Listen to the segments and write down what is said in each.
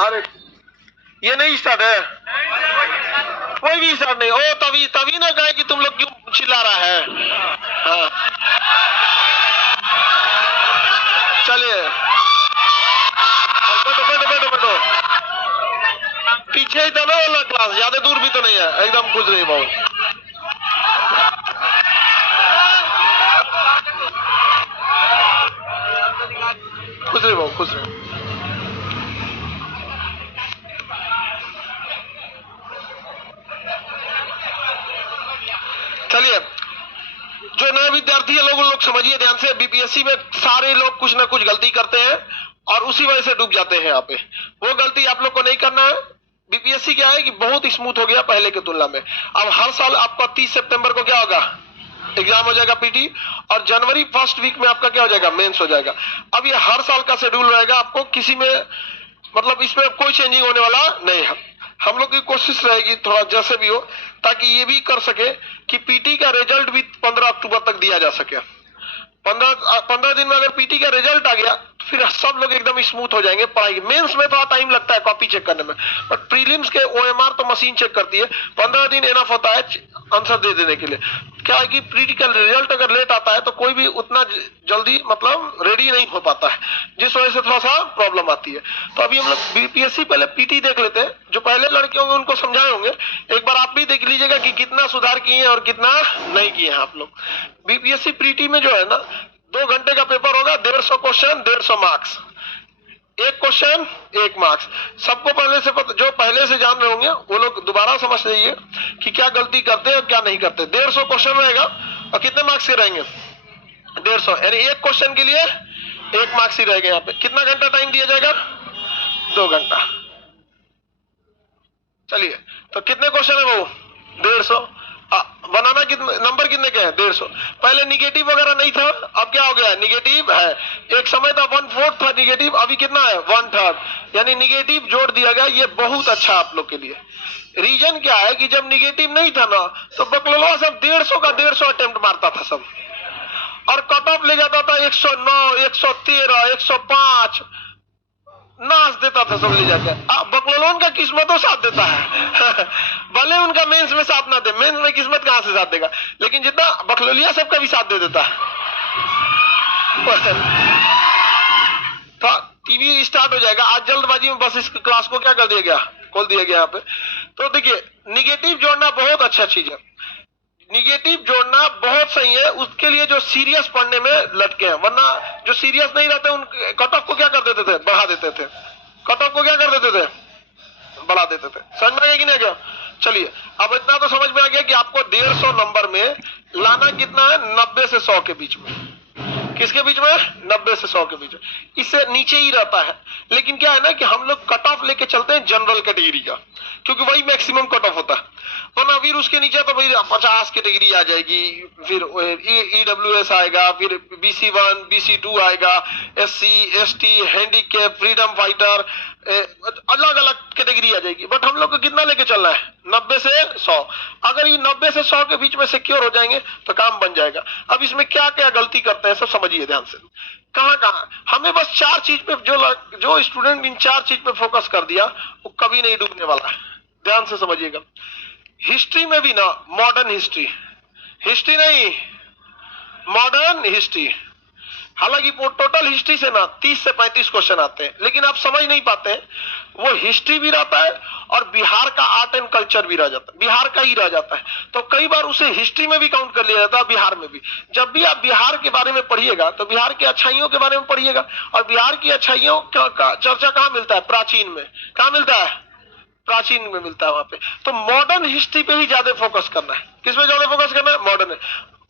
अरे ये नहीं स्टार्ट है, कोई भी स्टार्ट नहीं। ओ तभी तभी ना कहे कि तुम लोग क्यों चिल्ला रहा है। हाँ चलिए, बैठो बैठो बैठो बैठो। पीछे ही था ना वाला क्लास, ज्यादा दूर भी तो नहीं है, एकदम खुश रही बाबू। खुश रही बाबू, खुश रही। चलिए, जो नए विद्यार्थी है लोग, उन लोग समझिए ध्यान से। बीपीएससी में सारे लोग कुछ ना कुछ गलती करते हैं और उसी वजह से डूब जाते हैं यहाँ पे। वो गलती आप लोग को नहीं करना है। बीपीएससी क्या है कि बहुत स्मूथ हो गया पहले की तुलना में। अब हर साल आपका 30 सितंबर को क्या होगा, एग्जाम हो जाएगा पीटी, और जनवरी फर्स्ट वीक में आपका क्या हो जाएगा, मेंस हो जाएगा। अब ये हर साल का शेड्यूल रहेगा, आपको किसी में मतलब इसमें कोई चेंजिंग होने वाला नहीं है। हम लोग की कोशिश रहेगी थोड़ा जैसे भी हो, ताकि ये भी कर सके कि पीटी का रिजल्ट भी 15 अक्टूबर तक दिया जा सके। 15 दिन में अगर पीटी का रिजल्ट आ गया तो फिर सब लोग एकदम स्मूथ हो जाएंगे पढ़ाई। मेंस में थोड़ा टाइम लगता है कॉपी चेक करने में, बट प्रीलिम्स के ओएमआर तो मशीन चेक करती है। 15 दिन एनफ होता है आंसर दे देने के लिए। क्या है कि पीटी का रिजल्ट अगर लेट आता है तो कोई भी उतना जल्दी मतलब रेडी नहीं हो पाता है, जिस वजह से थोड़ा सा प्रॉब्लम आती है। तो अभी हम लोग बीपीएससी पहले पीटी देख लेते हैं। जो पहले लड़के होंगे उनको समझाए होंगे, एक बार आप भी देख लीजिएगा कि कितना सुधार किए हैं और कितना नहीं किए हैं आप लोग। बीपीएससी पीटी में जो है ना, 2 घंटे का पेपर होगा, 150 क्वेश्चन 150 मार्क्स, एक क्वेश्चन 1 मार्क्स। सबको पहले से जो पहले से जान रहे होंगे वो लोग दोबारा समझ लीजिए कि क्या गलती करते हैं और क्या नहीं करते। 150 क्वेश्चन रहेगा और कितने मार्क्स के रहेंगे, 150, यानी एक क्वेश्चन के लिए 1 मार्क्स ही रहेगा। यहाँ पे कितना घंटा टाइम दिया जाएगा, 2 घंटा। चलिए, तो कितने क्वेश्चन है वो, 150। बनाना कितने नंबर कितने के हैं, 150। पहले निगेटिव वगैरह नहीं था, अब क्या हो गया, निगेटिव है। एक समय था 1/4 था निगेटिव, अभी कितना है, 1/3, यानी निगेटिव जोड़ दिया गया। ये बहुत अच्छा आप लोग के लिए। रीजन क्या है कि जब निगेटिव नहीं था ना, तो बकलोलवा सब 150 का 150 अटेम्प्ट मारता था सब, और कट ऑफ ले जाता था 109, 113, 105, नाच देता था सब ले जाकर। बकलोलोन का किस्मत तो साथ देता है भले उनका मेंस में साथ ना दे, मेंस में किस्मत कहां से साथ देगा, लेकिन जितना बकलोलिया सबका भी साथ दे देता है। तो टीवी स्टार्ट हो जाएगा आज जल्दबाजी में, बस इस क्लास को क्या कर दिया गया, खोल दिया गया यहाँ पे। तो देखिए, निगेटिव जोड़ना बहुत अच्छा चीज है, निगेटिव जोड़ना बहुत सही है। उसके लिए जो सीरियस पढ़ने में लटके हैं, वरना जो सीरियस नहीं रहते उन कट ऑफ को क्या कर देते थे, बढ़ा देते थे। कट ऑफ को क्या कर देते थे, बढ़ा देते थे। समझ में आ गया कि नहीं गया। चलिए, अब इतना तो समझ में आ गया कि आपको 150 नंबर में लाना कितना है, 90 से 100 के बीच में। किसके बीच में, 90 से 100 के बीच में, इससे नीचे ही रहता है। लेकिन क्या है ना कि हम लोग कट ऑफ लेके चलते हैं जनरल कैटेगरी का, क्योंकि वही मैक्सिमम कट ऑफ होता है। वरना फिर उसके नीचे तो भाई 50 कैटेगरी आ जाएगी, फिर ईडब्ल्यूएस आएगा, फिर BC1 BC2 आएगा, SC ST handicap, freedom fighter, अलग अलग कैटेगरी आ जाएगी। बट हम लोग को कितना लेके चलना है, 90 से 100। अगर ये 90 से 100 के बीच में सिक्योर हो जाएंगे तो काम बन जाएगा। अब इसमें क्या क्या गलती करते हैं सब समझिए ध्यान से। कहाँ कहाँ हमें बस 4 चीज पे, जो स्टूडेंट इन 4 चीज पे फोकस कर दिया वो कभी नहीं डूबने वाला है। ध्यान से समझिएगा। हिस्ट्री में भी ना, मॉडर्न हिस्ट्री, हिस्ट्री नहीं मॉडर्न हिस्ट्री। हालांकि वो टोटल हिस्ट्री से ना 30 से 35 क्वेश्चन आते हैं, लेकिन आप समझ नहीं पाते हैं। वो हिस्ट्री भी रहता है और बिहार का आर्ट एंड कल्चर भी रह जाता है, बिहार का ही रह जाता है। तो कई बार उसे हिस्ट्री में भी काउंट कर लिया जाता है, बिहार में भी। जब भी आप बिहार के बारे में पढ़िएगा तो बिहार की अच्छाइयों के बारे में पढ़िएगा, और बिहार की अच्छाइयों का चर्चा कहाँ मिलता है, प्राचीन में। कहाँ मिलता है, प्राचीन में मिलता है वहां पे। तो मॉडर्न हिस्ट्री पे ही ज्यादा फोकस करना है। किस पे ज्यादा फोकस करना है, मॉडर्न।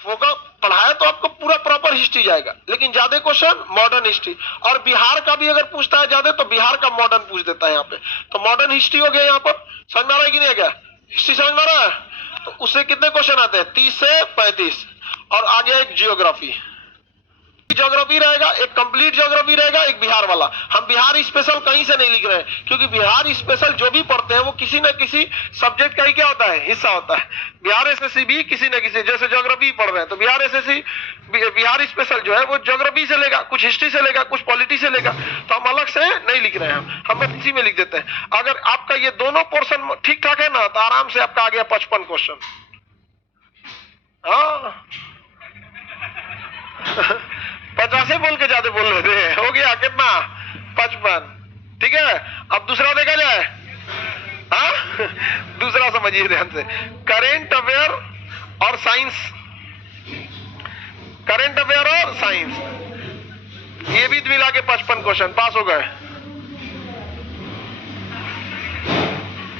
फोकस पढ़ाया तो आपको पूरा प्रॉपर हिस्ट्री जाएगा, लेकिन ज्यादा क्वेश्चन मॉडर्न हिस्ट्री। और बिहार का भी अगर पूछता है ज्यादा तो बिहार का मॉडर्न पूछ देता है यहाँ पे। तो मॉडर्न हिस्ट्री हो गया यहाँ पर। समझ में आ रहा है कि नहीं, क्या हिस्ट्री समझ में आ रहा है। तो उससे कितने क्वेश्चन आते हैं, 30 से 35। और आगे एक जियोग्राफी। ज्योग्राफी रहेगा, एक कंप्लीट ज्योग्राफी रहेगा, एक बिहार वाला। हम बिहार स्पेशल कहीं से नहीं लिख रहे हैं, क्योंकि बिहार स्पेशल जो भी पढ़ते हैं वो किसी न किसी सब्जेक्ट का ही क्या होता है, हिस्सा होता है। बिहार एसएससी भी किसी न किसी, जैसे ज्योग्राफी पढ़ रहे हैं तो बिहार एसएससी बिहार स्पेशल जो है वो ज्योग्राफी से लेगा, कुछ हिस्ट्री से लेगा, कुछ पॉलिटी से लेगा। तो हम अलग से नहीं लिख रहे हैं, हम बस इसी में लिख देते हैं। अगर आपका ये दोनों पोर्शन ठीक ठाक है ना, तो आराम से आपका आ गया 55 क्वेश्चन। हाँ 50 बोल के ज्यादा बोल रहे थे, हो गया कितना 55। ठीक है, अब दूसरा देखा जाए। हाँ दूसरा समझिए ध्यान से, करेंट अफेयर और साइंस। करेंट अफेयर और साइंस ये भी मिला के 55 क्वेश्चन, पास हो गए।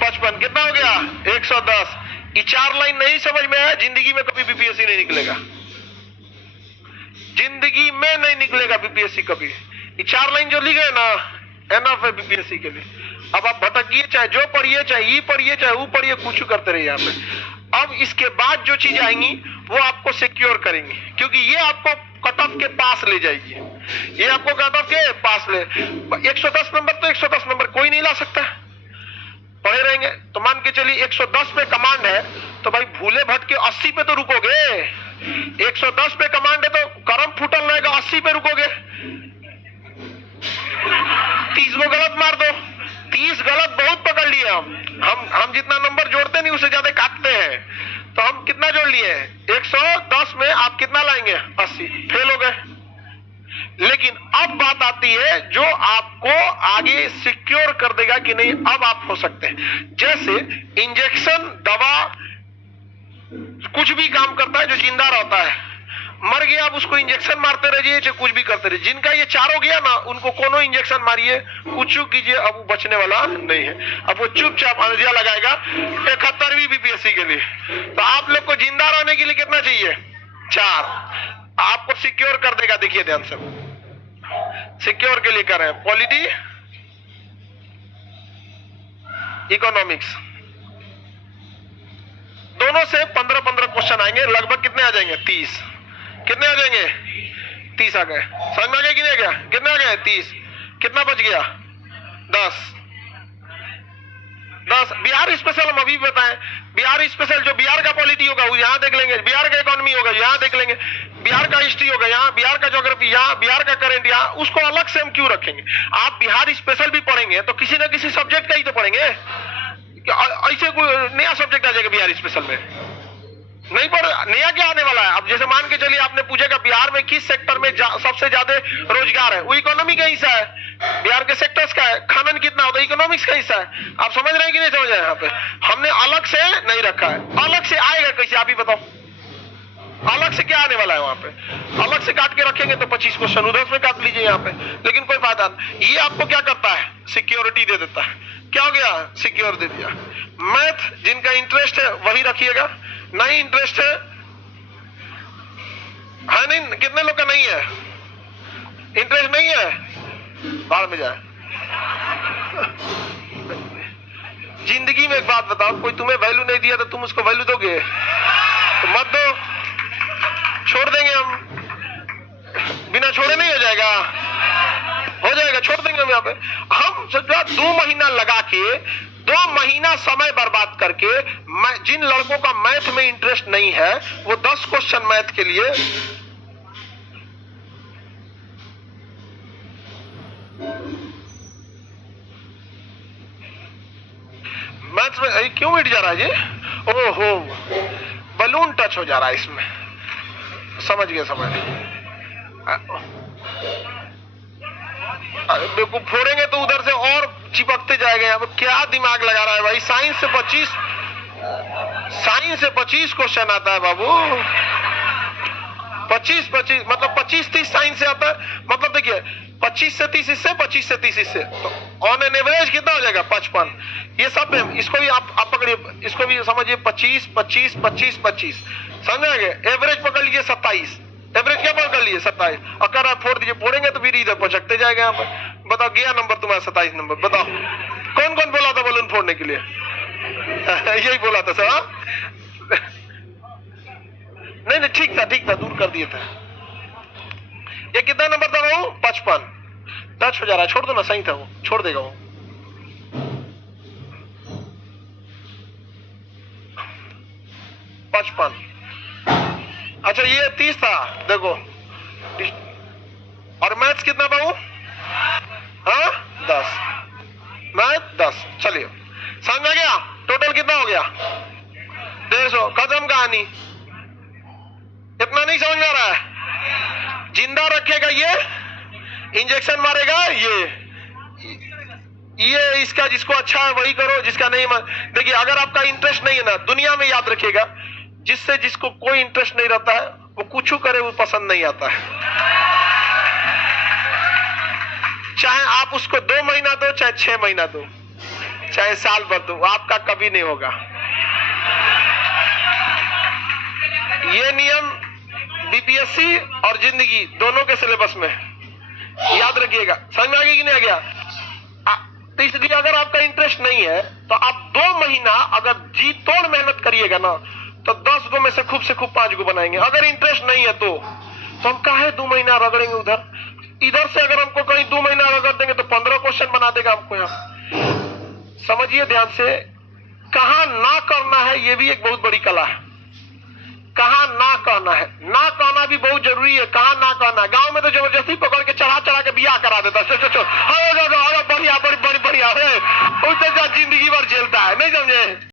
55 कितना हो गया 110। ये 4 लाइन नहीं समझ में आया, जिंदगी में कभी बीपीएससी नहीं निकलेगा, जिंदगी में नहीं निकलेगा बीपीएससी कभी। ये 4 लाइन जो लिखे ना, एनफ है बीपीएससी के लिए। अब आप भटकिए, चाहे जो पढ़िए, चाहे ये पढ़िए, चाहे वो पढ़िए, कुछ करते रहिए यहाँ पे। अब इसके बाद जो चीज आएंगी वो आपको सिक्योर करेंगी, क्योंकि ये आपको कट ऑफ के पास ले जाएगी। ये आपको कट ऑफ के पास ले 110 नंबर, तो 110 नंबर कोई नहीं ला सकता। पढ़े रहेंगे तो मान के चलिए 110 पे कमांड है, तो भाई भूले भटके 80 पे तो रुकोगे। 110 पे कमांड है तो करम फुटल रहेगा, 80 पे रुकोगे। 30 को गलत मार दो, 30 गलत बहुत पकड़ लिए हम जितना नंबर जोड़ते नहीं उससे ज्यादा काटते हैं। तो हम कितना जोड़ लिए 110 में आप कितना लाएंगे 80, फेल हो गए। लेकिन अब बात आती है जो आपको आगे सिक्योर कर देगा कि नहीं अब आप हो सकते हैं। जैसे इंजेक्शन, दवा, कुछ भी काम करता है जो जिंदा रहता है, मर गया अब उसको इंजेक्शन मारते रहिए, चाहे कुछ भी करते रहिए। जिनका ये चारों गया ना, उनको कोनो इंजेक्शन मारिए, कुछ कीजिए, अब वो बचने वाला नहीं है। अब वो चुपचाप अंजिया लगाएगा 71वीं बीपीएससी के लिए। तो आप लोग को जिंदा रहने के लिए कितना चाहिए 4, आपको सिक्योर कर देगा। देखिए ध्यान से, सिक्योर के लिए कर रहे हैं पॉलिटी, इकोनॉमिक्स, दोनों से 15-15 क्वेश्चन आएंगे। लगभग कितने आ जाएंगे 30। कितने आ जाएंगे 30 आ गए। समझ में आ गया कि नहीं आ गया? कितने आ गए 30, कितना बच गया 10। बिहार स्पेशल हम अभी बताएं, बिहार स्पेशल जो बिहार का पॉलिटी होगा वो यहाँ देख लेंगे, बिहार का इकोनॉमी होगा यहाँ देख लेंगे, बिहार का हिस्ट्री होगा यहाँ, बिहार का ज्योग्राफी यहाँ, बिहार का करंट यहाँ। उसको अलग से हम क्यों रखेंगे? आप बिहार स्पेशल भी पढ़ेंगे तो किसी न किसी सब्जेक्ट का ही तो पढ़ेंगे। ऐसे कोई नया सब्जेक्ट आ जाएगा बिहार स्पेशल में? नहीं पढ़, नया क्या आने वाला है? अब जैसे मान के चलिए आपने पूछेगा बिहार में किस सेक्टर में सबसे ज्यादा रोजगार है, वो इकोनॉमी का हिस्सा है। बिहार के सेक्टर्स का है, खानन कितना होता है, इकोनॉमिक्स का हिस्सा है। आप समझ रहे हैं कि नहीं समझ रहे हैं? यहाँ पे हमने अलग से नहीं रखा है। अलग से आएगा कैसे आप ही बताओ? अलग से क्या आने वाला है? वहां पे अलग से काट के रखेंगे तो 25 क्वेश्चन उधर में काट लीजिए यहाँ पे, लेकिन कोई फायदा नहीं। ये आपको क्या करता है? सिक्योरिटी दे देता है। क्या हो गया? सिक्योर दे दिया। मैथ जिनका इंटरेस्ट है वही रखिएगा, नहीं इंटरेस्ट है नहीं, कितने लोग का नहीं है इंटरेस्ट? नहीं है, बाहर में जाए। जिंदगी में एक बात बताओ, कोई तुम्हें वैल्यू नहीं दिया तो तुम उसको वैल्यू दोगे? तो मत दो, छोड़ देंगे हम, बिना छोड़े नहीं हो जाएगा, हो जाएगा, छोड़ देंगे हम। यहाँ पे हम 2 महीना लगा के, 2 महीना समय बर्बाद करके, जिन लड़कों का मैथ में इंटरेस्ट नहीं है वो 10 क्वेश्चन मैथ के लिए मैथ में क्यों मिट जा रहा है ये? ओहो, बलून टच हो जा रहा है इसमें। समझ गया, समझ देखो, फोड़ेंगे तो उधर से और चिपकते जाएगा। यहाँ पे क्या दिमाग लगा रहा है भाई? साइंस से 25 क्वेश्चन आता है बाबू। 25 मतलब 25-30 साइंस से आता है। मतलब देखिए 25 से 30 इससे, 25 से 30 इससे, तो ऑन एन एवरेज कितना हो जाएगा 55। ये सब में इसको भी आप पकड़िए, इसको भी समझिए 25 25 25 25, समझेंगे? एवरेज पकड़ लीजिए 27। एवरेज क्या पकड़ लिए 27। अगर आप फोड़ दीजिए, फोड़ेंगे तो फिर इधर पचकते जाएगा। यहाँ पर बताओ गया नंबर तुम्हारा 27 नंबर। बताओ कौन कौन बोला था बलून फोड़ने के लिए? यही बोला था सर। नहीं ठीक था, दूर कर दिए थे। ये कितना नंबर था वो? 55। टच हो जा रहा है, छोड़ दो ना, सही था वो, छोड़ देगा वो। 55। अच्छा ये 30 था, देखो। और मैथ्स कितना था वो? हाँ 10, मैथ 10। चलिए समझ आ गया? टोटल कितना हो गया? 150। खत्म कहानी। इतना नहीं समझ में आ रहा है? जिंदा रखेगा ये, इंजेक्शन मारेगा ये इसका जिसको अच्छा है वही करो, जिसका नहीं। देखिए अगर आपका इंटरेस्ट नहीं है ना, दुनिया में याद रखिएगा, जिसको कोई इंटरेस्ट नहीं रहता है वो कुछ करे वो पसंद नहीं आता है। चाहे आप उसको 2 महीना दो, चाहे 6 महीना दो, चाहे साल भर दो, आपका कभी नहीं होगा। ये नियम बीपीएससी और जिंदगी दोनों के सिलेबस में याद रखिएगा। समझ में आ गया कि नहीं आ गया? तो इसलिए अगर आपका इंटरेस्ट नहीं है तो आप 2 महीना अगर जी तोड़ मेहनत करिएगा ना, तो 10 गो में से खूब 5 गो बनाएंगे। अगर इंटरेस्ट नहीं है तो हम काहे 2 महीना रगड़ेंगे उधर? इधर से अगर हमको कहीं 2 महीना रगड़ देंगे तो 15 क्वेश्चन बना देगा हमको यहाँ। समझिए ध्यान से, कहां ना करना है ये भी एक बहुत बड़ी कला है। कहां ना कहना है, ना कहना भी बहुत जरूरी है। कहां ना कहना, गांव में तो जबरदस्ती पकड़ के चढ़ा के बियाह करा देता है। बढ़िया बढ़िया बढ़िया, जिंदगी भर झेलता है, नहीं समझे?